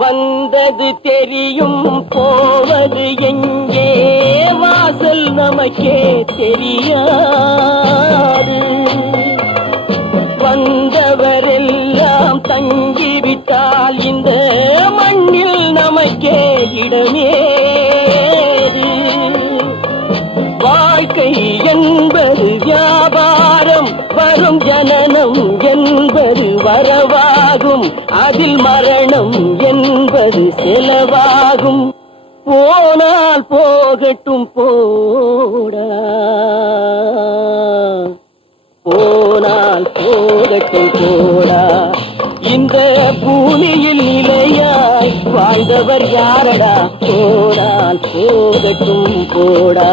வந்தது தெரியும் போவது எங்கே வாசல் நமக்கே தெரியாது. வந்தவரெல்லாம் தங்கிவிட்டால் இந்த மண்ணில் நமக்கே இடமேது. வாழ்க்கை என்பது வியாபாரம், வரும் ஜனனம் என்பது வரவாகும், அதில் மரணம் என்பது செலவாகும். போனால் போகட்டும் போடா, போனால் போகட்டும் போடா. இந்த பூமியில் நிலையாய் வாழ்ந்தவர் யாரடா? போனால் போகட்டும் போடா.